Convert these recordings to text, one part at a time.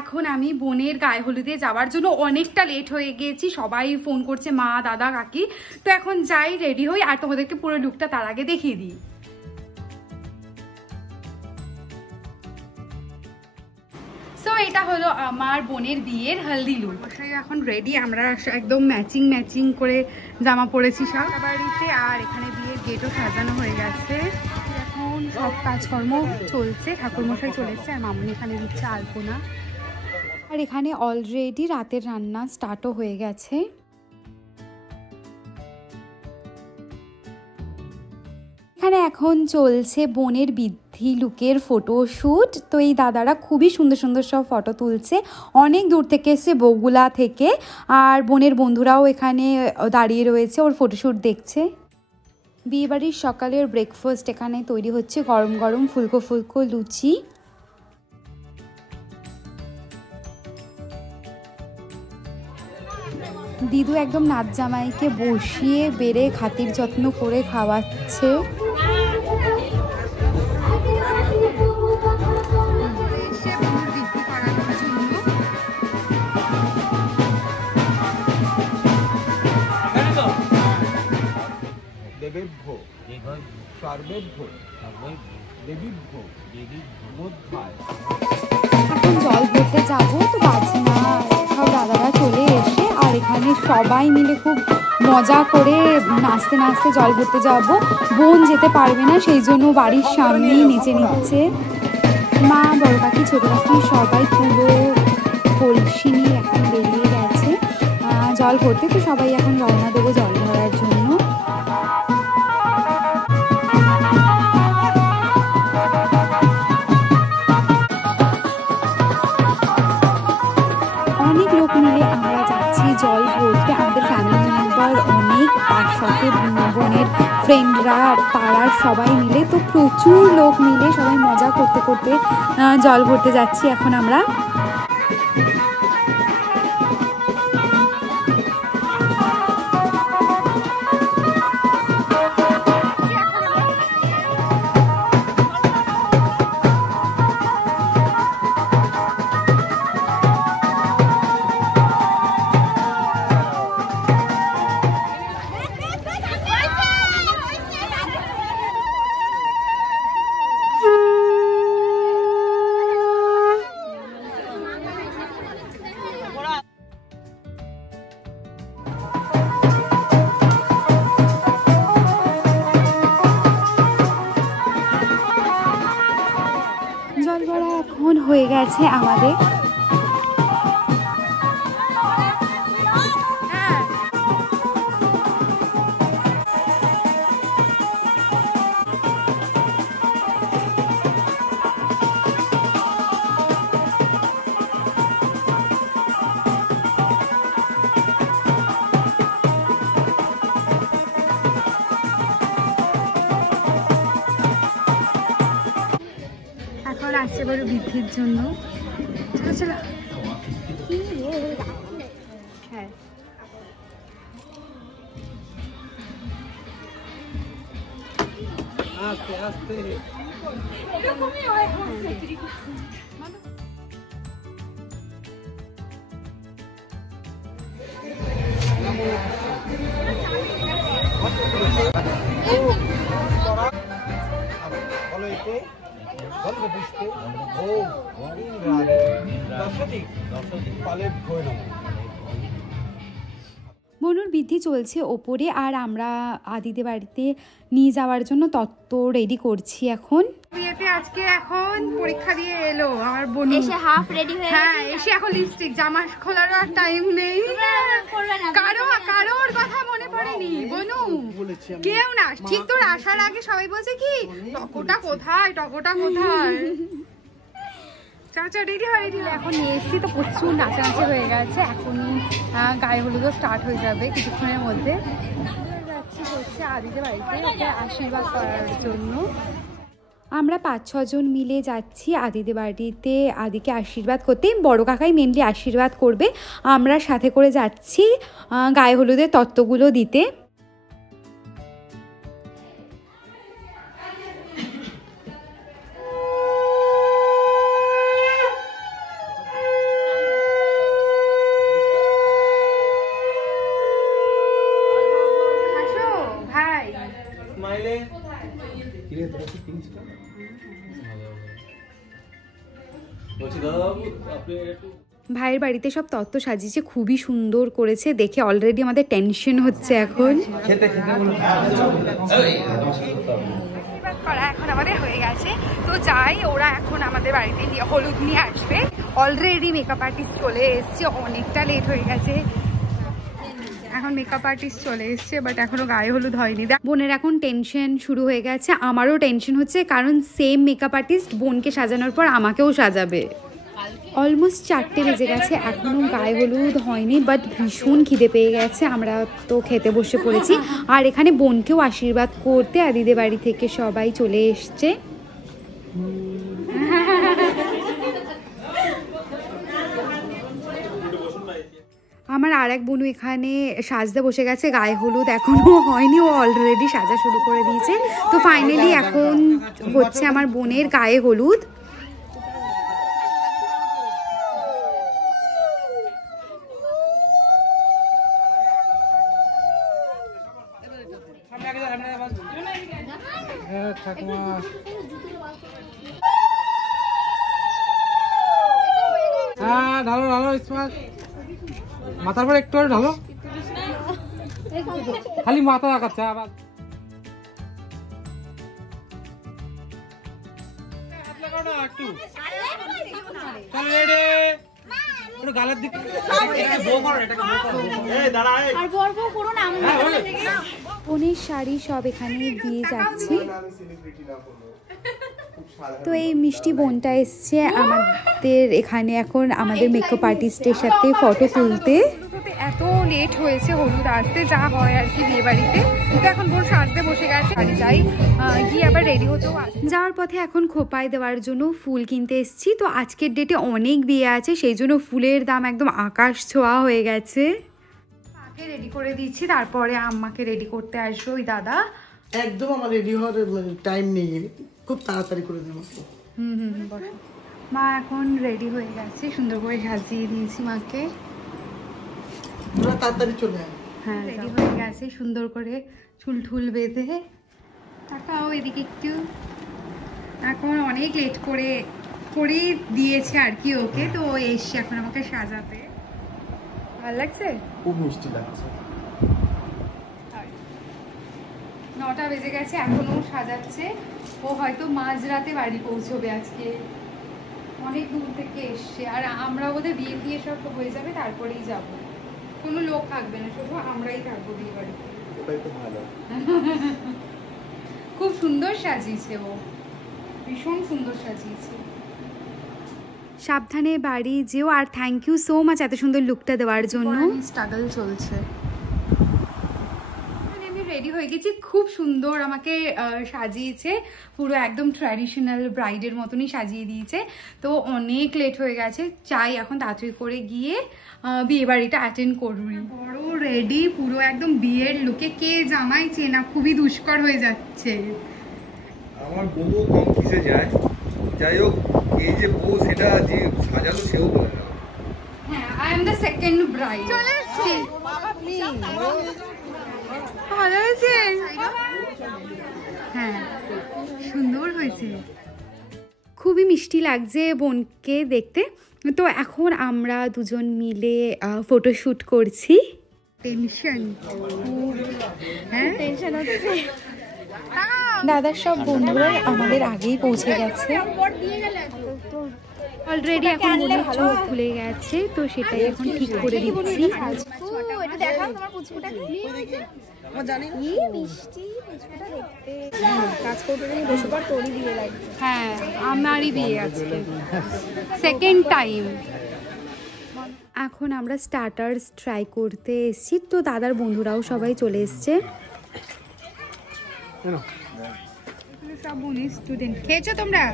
এখন আমি বোনের গায়ে হলুদে যাওয়ার জন্য অনেকটা লেট হয়ে গিয়েছি, সবাই ফোন করছে, মা দাদা কাকি। তো এখন যাই, রেডি হই আর তোমাদেরকে পুরো লুকটা তার আগে দেখিয়ে দিই। তো এটা হলো আমার বোনের বিয়ের হলদি লুক। এখন রেডি, আমরা একদম ম্যাচিং করে জামা পরেছি সব বাড়িতে। আর এখানে বিয়ের গেটও সাজানো হয়ে গেছে, এখন সব কাজকর্ম চলছে। ঠাকুরমশাই চলেছে আর মামুনি এখানে দিচ্ছে আলপনা। আর এখানে অলরেডি রাতের রান্না স্টার্টও হয়ে গেছে। এখানে এখন চলছে বোনের বৃদ্ধি লুকের ফটোশ্যুট। তো এই দাদারা খুবই সুন্দর সব ফটো তুলছে, অনেক দূর থেকে এসে বগুলা থেকে। আর বোনের বন্ধুরাও এখানে দাঁড়িয়ে রয়েছে, ওর ফটোশ্যুট দেখছে। বিয়েবাড়ির সকালের ব্রেকফাস্ট এখানে তৈরি হচ্ছে, গরম গরম ফুলকো লুচি। দিদু একদম নাচ জামাইকে বসিয়ে বেড়ে খাতির যত্ন করে খাওয়াচ্ছে। এখন জল ভরতে যাবো, তো বাজনা সব দাদারা চলে এসে আর এখানে সবাই মিলে খুব মজা করে নাচতে জল ভরতে যাবো। বোন যেতে পারবে না, সেই জন্য বাড়ির সামনেই নেচে নিচ্ছে। মা, বড় কাকি, ছোট কাকি সবাই পুরো কলসি নিয়ে এখন বেরিয়ে গেছে জল ভরতে। তো সবাই এখন রওনা দেবো জল ভরার জন্য। অনেক লোক মিলে আমরা যাচ্ছি জল ভরতে, আমাদের ফ্যামিলি মেম্বার অনেক, তার সাথে বোনের ফ্রেন্ডরা, তারা সবাই মিলে। তো প্রচুর লোক মিলে সবাই মজা করতে জল ভরতে যাচ্ছি এখন আমরা। জল ভরা এখন হয়ে গেছে আমাদের। এখন আসছে বড় বৃদ্ধির জন্য। চলো হ্যাঁ, আস্তে আস্তে বনুর বৃদ্ধি চলছে ওপরে, আর আমরা আদিদের বাড়িতে নিয়ে যাওয়ার জন্য তত্ত্ব রেডি করছি এখন। বিয়েতে আজকে এখন পরীক্ষা দিয়ে এলো আমার বনু, এসে হাফ রেডি হয়ে গেছে। হ্যাঁ, এসে এখন লিপস্টিক, জামা খোলার আর টাইম নেই। কারোর কথা মনে পড়েনি বনু, কেউ না। ঠিক তোর আসার আগে সবাই বলছে কি টকোটা কোথায়। চাচা রেডি হয়ে গেল, এখন নিয়ে এসেছি। তো প্রচুর নাচানাচি হয়ে গেছে, এখন গায়ে হলুদও স্টার্ট হয়ে যাবে কিছুক্ষণের মধ্যে। যাচ্ছি হচ্ছে আদিদের বাড়িতে ওকে আশীর্বাদ করার জন্য। আমরা 5-6 জন মিলে যাচ্ছি আদিদের বাড়িতে আদিকে আশীর্বাদ করতে। বড় কাকাই মেনলি আশীর্বাদ করবে, আমরা সাথে করে যাচ্ছি গায়ে হলুদের তত্ত্বগুলো দিতে। ভাইয়ের বাড়িতে সব তত্ত্ব সাজিয়েছে, খুবই সুন্দর করেছে, দেখে অলরেডি আমাদের টেনশন হচ্ছে এখন। এখন আমাদের হয়ে গেছে, তো যাই, ওরা এখন আমাদের বাড়িতে হলুদ নিয়ে আসবে। অলরেডি মেকআপ আর্টিস্ট চলে এসছে, অনেকটা লেট হয়ে গেছে। এখন মেকআপ আর্টিস্ট চলে এসছে, বাট এখনো গায়ে হলুদ হয়নি। বোনের এখন টেনশন শুরু হয়ে গেছে, আমারও টেনশন হচ্ছে, কারণ সেম মেকআপ আর্টিস্ট বোনকে সাজানোর পর আমাকেও সাজাবে। অলমোস্ট 4টে বেজে গেছে, এখনও গায়ে হলুদ হয়নি, বাট ভীষণ খিদে পেয়ে গেছে। আমরা তো খেতে বসে পড়েছি, আর এখানে বোনকেও আশীর্বাদ করতে আদিদের বাড়ি থেকে সবাই চলে এসছে। আমার আর এক বোনু এখানে সাজতে বসে গেছে, গায়ে হলুদ এখনও হয়নি, ও অলরেডি সাজা শুরু করে দিয়েছে। তো ফাইনালি এখন হচ্ছে আমার বোনের গায়ে হলুদ। ঢালো ঢালো, মাথার পর একটু ঢালো, খালি মাথা রাখাচ্ছে আবার। গালের দিকে বোনের শাড়ি সব এখানে দিয়ে যাচ্ছি। তো এই মিষ্টি বোনটা এসছে আমাদের এখানে এখন আমাদের মেকআপ আর্টিস্টের সাথে ফটো তুলতে। এত লেট হয়েছে হলুদ আসতে, যা হয় আর কি বিয়ে বাড়িতে। তো এখন বোন সাজতে বসে গেছে, বাড়ি যাই, গিয়ে আবার রেডি হতেও যাওয়ার পথে এখন খোপায় দেওয়ার জন্য ফুল কিনতে এসেছি। তো আজকের ডেটে অনেক বিয়ে আছে, সেই জন্য ফুলের দাম একদম আকাশ ছোঁয়া হয়ে গেছে। মাকে রেডি করে দিচ্ছি, তারপরে আম্মাকে রেডি করতে আসবে ওই দাদা। একদম আমার রেডি হওয়ার টাইম নেই, খুব তাড়াতাড়ি করে দেবো। মা এখন রেডি হয়ে গেছে, সুন্দর করে সাজিয়ে দিয়েছি মাকে। তাড়াতাড়ি চলে আয়। হ্যাঁ, রেডি হয়ে গেছে সুন্দর করে, চুল ঠুল বেঁধে। তাকাও এদিকে একটু, এখন অনেক লেট করে দিয়েছে আর কি ওকে। তো এসছে এখন আমাকে সাজাতে। ভালো লাগছে? খুব মিষ্টি লাগছে। 9টা বেজে গেছে, এখনো সাজাচ্ছে। ও হয়তো মাঝরাতে বাড়ি পৌঁছবে আজকে, অনেক দূর থেকে এসছে। আর আমরা বোধহয় বিয়ে ফিয়ে সব হয়ে যাবে তারপরেই যাব, কোনো লোক থাকবে না, শুধু আমরাই থাকবো বিয়ে বাড়িতে। খুব সুন্দর সাজিয়েছে ও, ভীষণ সুন্দর সাজিয়েছে। সাবধানে বাড়ি যেও, আর থ্যাংক ইউ সো মাচ এত সুন্দর লুকটা দেওয়ার জন্য। স্ট্রাগল চলছে। আমি রেডি হয়ে গেছি, খুব সুন্দর আমাকে সাজিয়েছে, পুরো একদম ট্র্যাডিশনাল ব্রাইডের মতনই সাজিয়ে দিয়েছে। তো অনেক লেট হয়ে গেছে, চাই এখন তাড়াতাড়ি করে গিয়ে বিয়ে বাড়িটা অ্যাটেন্ড করবি। বড় রেডি পুরো একদম বিয়ের লুকে, কে জামাই চেনা খুবই দুষ্কর হয়ে যাচ্ছে। আমার বউ কম কিসে যায়, যাই হোক এই যে বউ সেটা যে সাজালো সেও বলে না। হ্যাঁ, I am the second bride. চলে এসেছি, ভালো হয়েছে? হ্যাঁ, সুন্দর হয়েছে, খুবই মিষ্টি লাগছে বোনকে দেখতে। তো এখন আমরা দুজন মিলে ফটোশ্যুট করছি। টেনশন, হ্যাঁ টেনশন হচ্ছে। দাদার সব বন্ধুরা আমাদের আগেই পৌঁছে গেছে অলরেডি, এখন বোনের চোখ খুলে গেছে, তো সেটাই এখন ঠিক করে দিচ্ছি। হ্যাঁ, আমারই বিয়ে আজকে, সেকেন্ড টাইম। এখন আমরা স্টার্টার্স ট্রাই করতে এসেছি, তো দাদার বন্ধুরাও সবাই চলে এসছে। সব উনি স্টুডেন্ট। খেয়েছো তোমরা?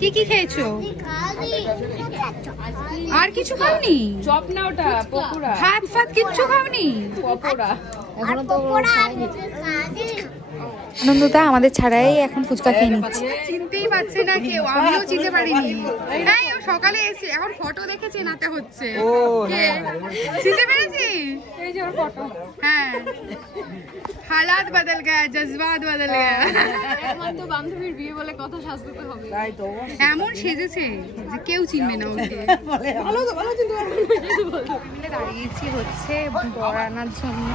কি কি খেয়েছো? আর কিছু খাওনি? চপ না ওটা পকোড়া। ভাত কিচ্ছু খাওনি? পকোড়া এখনো তো আনন্দটা আমাদের ছাড়াই এখন ফুচকা খেয়ে নিচ্ছে। চিনতেই পারছে না কেউ, আমিও চিনতে পারিনি। হ্যাঁ ও সকালে এসে এখন ফটো দেখে চেনাতে হচ্ছে। চিনতে পেরেছি? এই যে ওর ফটো। হ্যাঁ হালাত বদল গয়া, জজবাত বদল গয়া। একমাত্র বান্ধবীর বিয়ে বলে কথা সাজতে হবে। তাই তো এমন সেজেছে যে কেউ চিনবে না ওকে। ভালো তো ভালো চিনতে পারবে। মিলে দাঁড়িয়েছি হচ্ছে বর আনার জন্য।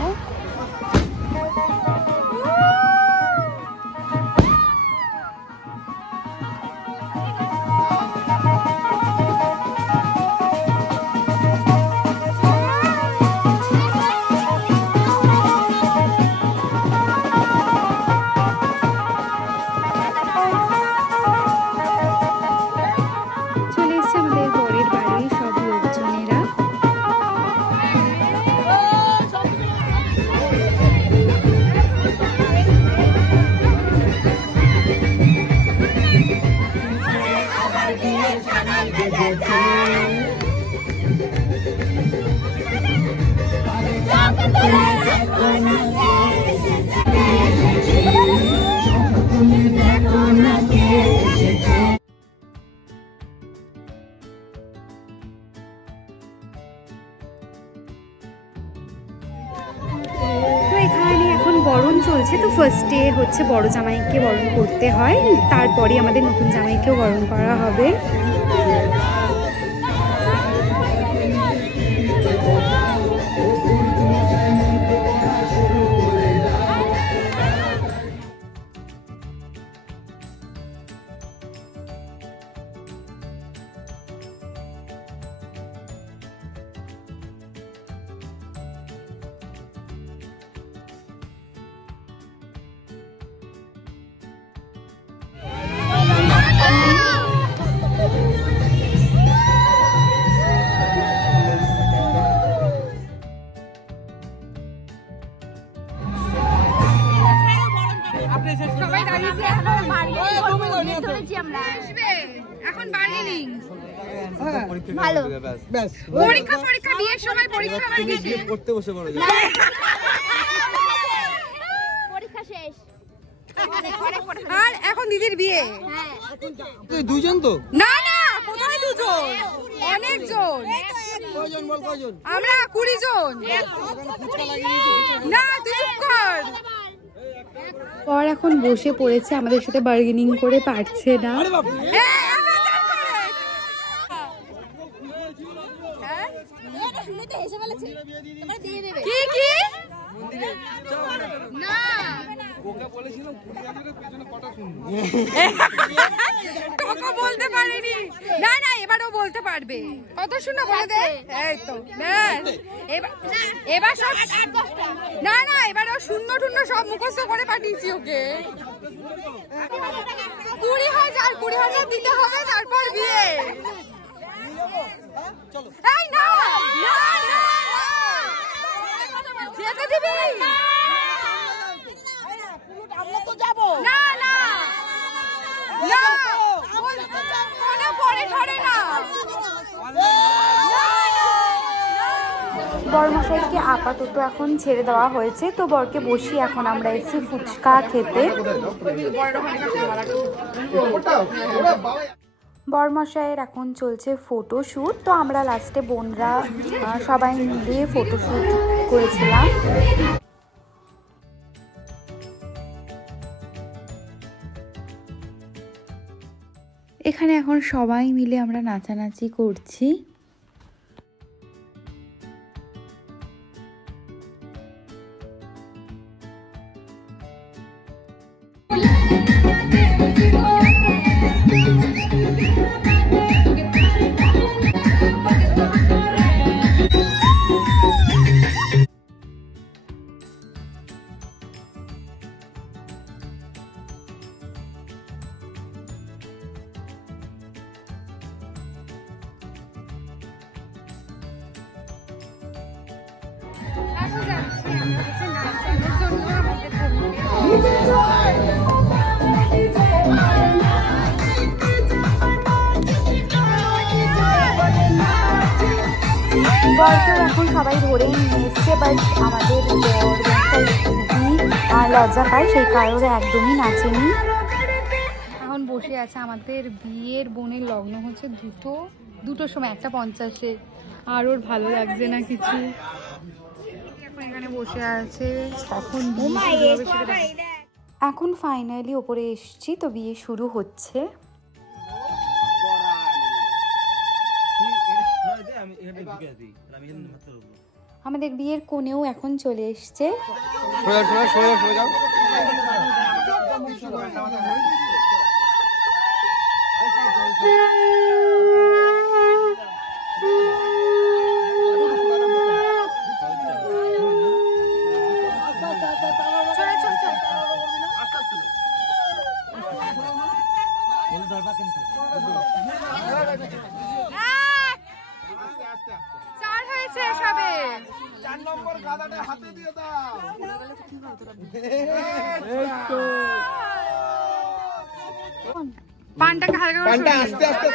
বরণ চলছে, তো ফার্স্টে হচ্ছে বড় জামাইকে বরণ করতে হয়, তারপরে আমাদের নতুন জামাইকেও বরণ করা হবে। আর এখন দিদির বিয়ে। দুজন তো না না কোথায় দুজন, অনেকজন। আমরা 20 জন। না তুই চুপ কর। পর এখন বসে পড়েছে, আমাদের সাথে বার্গেনিং করে পারছে না। কি কি না তোকে বলতে পারিনি। না না এবারও বলতে পারবে। কত শূন্য বলে দে। এই তো এবার সব না না এবারও শূন্য টূন্য সব মুখস্থ করে পাঠিয়েছি ওকে। 20,000 দিতে হবে তারপর বিয়ে। এই না না না যেতে দিবি আমরা তো যাব। না না না মনে পড়ে ধরে না। বরমশাইকে আপাতত এখন ছেড়ে দেওয়া হয়েছে, তো বরকে বসি এখন আমরা এসেছি ফুচকা খেতে। বরমশাইয়ের এখন চলছে ফটোশ্যুট, তো আমরা লাস্টে বোনরা সবাই মিলে ফটোশ্যুট করেছিলাম। এখানে এখন সবাই মিলে আমরা নাচানাচি করছি। Yeah. বরকে এখন সবাই ধরেই নিয়ে এসছে, বাট আমাদের লজ্জা পায়, সেই কারণে একদমই নাচেনি। এখন বসে আছে। আমাদের বিয়ের বোনের লগ্ন হচ্ছে দুটোর সময়, 1:50-এ। আর ওর ভালো লাগছে না কিছু, এখন এখানে বসে আছে। কখন এখন ফাইনালি ওপরে এসছি, তো বিয়ে শুরু হচ্ছে। আমাদের বিয়ের কোণেও এখন চলে এসছে। পানটাকে হালকা করে আস্তে আস্তে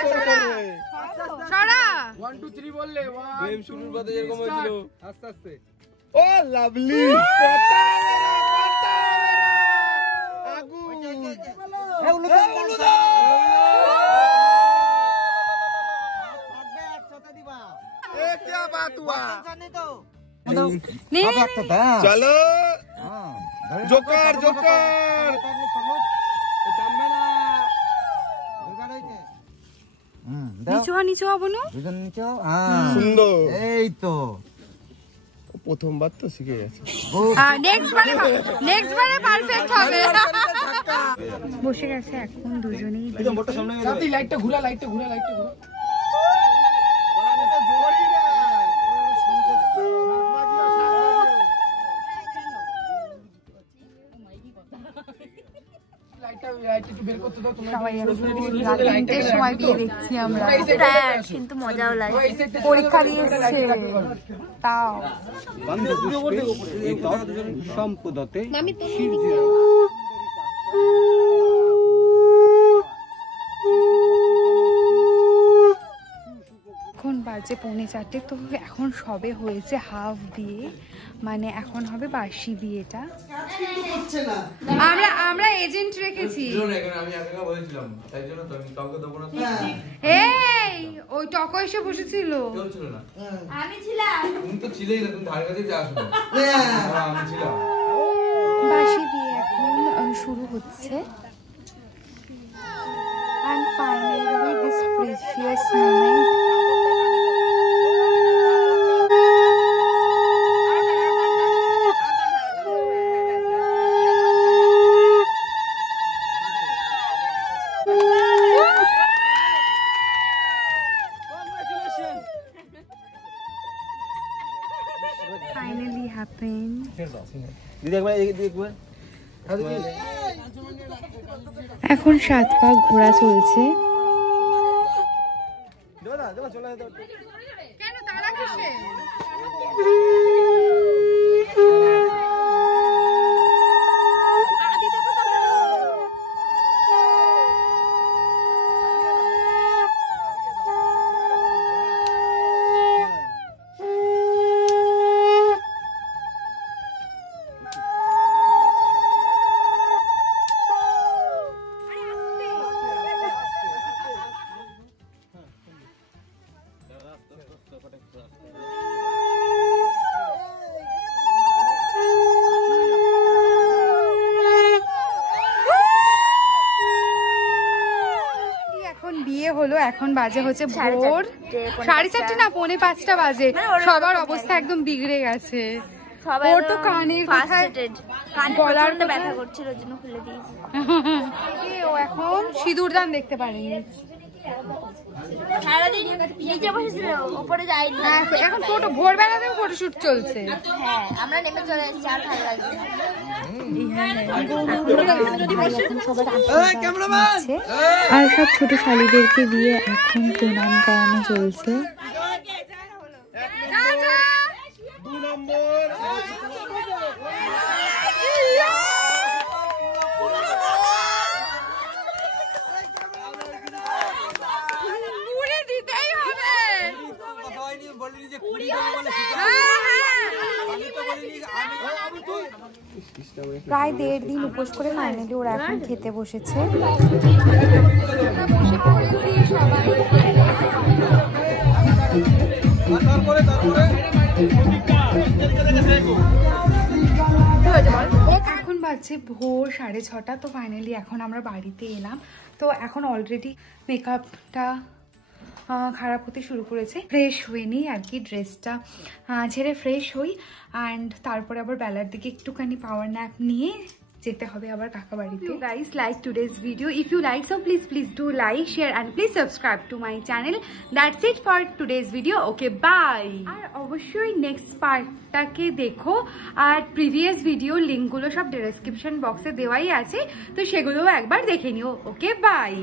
সরা 1 2 3 বললে প্রেম শুরুর পথে যেরকম হয়েছিল আস্তে আস্তে। ও লাভলি চলো জোকার জোকার নিচু হবো না সুন্দর। এই তো প্রথমবার তো শিখে গেছে, নেক্সট বারে পারফেক্ট হবে। বসে গেছে এখন দুজনেই। লাইটটা ঘুরা সময় দিয়ে দেখছি আমরা, কিন্তু মজাও লাগে। পরীক্ষা দিয়ে এসছে তাও। এখন বাজে 3:45, তো এখন সবে হয়েছে হাফ বিয়ে, মানে এখন হবে বার্ষিক বিয়েটা। আমরা এজেন্ট রেখেছি। এই ওই টকো এসে বসেছিল, আমি ছিলাম। তুমি তো ছিলেই না, তুমি ধারে কাছে যাস না। আমি ছিলাম। বার্ষিক বিয়ে এখন শুরু হচ্ছে। And finally this precious moment. Finally happened. এখন 7 পাক ঘোরা চলছে। কেন তারা কিসে? হলো এখন বাজে হচ্ছে ভোর 4:30 না 4:45 বাজে। সবার অবস্থা একদম বিগড়ে গেছে। ওর তো কানের কোথায় গলারটা ব্যথা করছিল, ওর জন্য খুলে দিয়েছি। ও এখন সিঁদুরদান দেখতে পারেনি, সারাদিন নিচে বসেছিল, উপরে যায়নি। এখন ফটো ভোরবেলাতেও ফটোশুট চলছে। হ্যাঁ আমরা নেমে চলে এসেছি, আর ভালো লাগছে। আর সব ছোট শালীদেরকে দিয়ে এখন প্রণাম করানো চলছে। প্রায় 1.5 দিন উপোস করে ফাইনালি ওরা এখন খেতে বসেছে। এখন বাজছে ভোর 6:30। তো ফাইনালি এখন আমরা বাড়িতে এলাম। তো এখন অলরেডি মেকআপটা খারাপ হতে শুরু করেছে। ফ্রেশ হয়ে নিই আর কি, ড্রেসটা ছেড়ে ফ্রেশ হই। অ্যান্ড তারপরে আবার বেলার দিকে একটুখানি পাওয়ার ন্যাপ নিয়ে যেতে হবে আবার কাকা বাড়িতে। Guys, like today's video. If you like, so please do like, share and please subscribe to my channel. That's it for today's video. Okay, bye. আর অবশ্যই নেক্সট পার্টটাকে দেখো। আর প্রিভিয়াস ভিডিও লিঙ্কগুলো সব ডেসক্রিপশন বক্সে দেওয়াই আছে, তো সেগুলোও একবার দেখে নিও। ওকে, বাই।